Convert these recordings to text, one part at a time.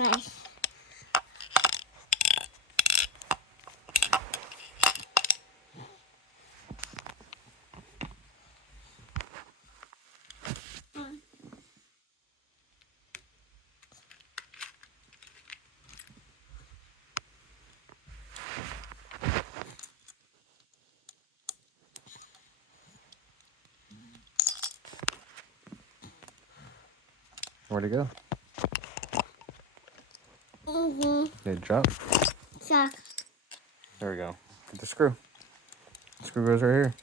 Nice. Where'd it go? Did it drop? Suck. There we go. Get the screw. The screw goes right here.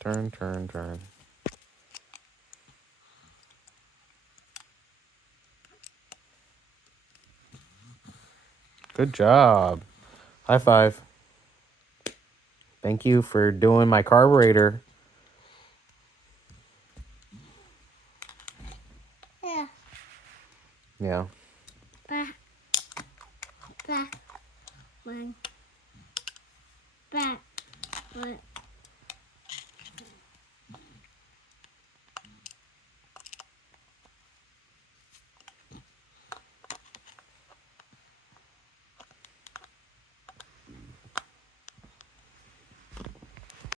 Turn, turn, turn. Good job. High five. Thank you for doing my carburetor. Yeah. Yeah. Back. Back. One.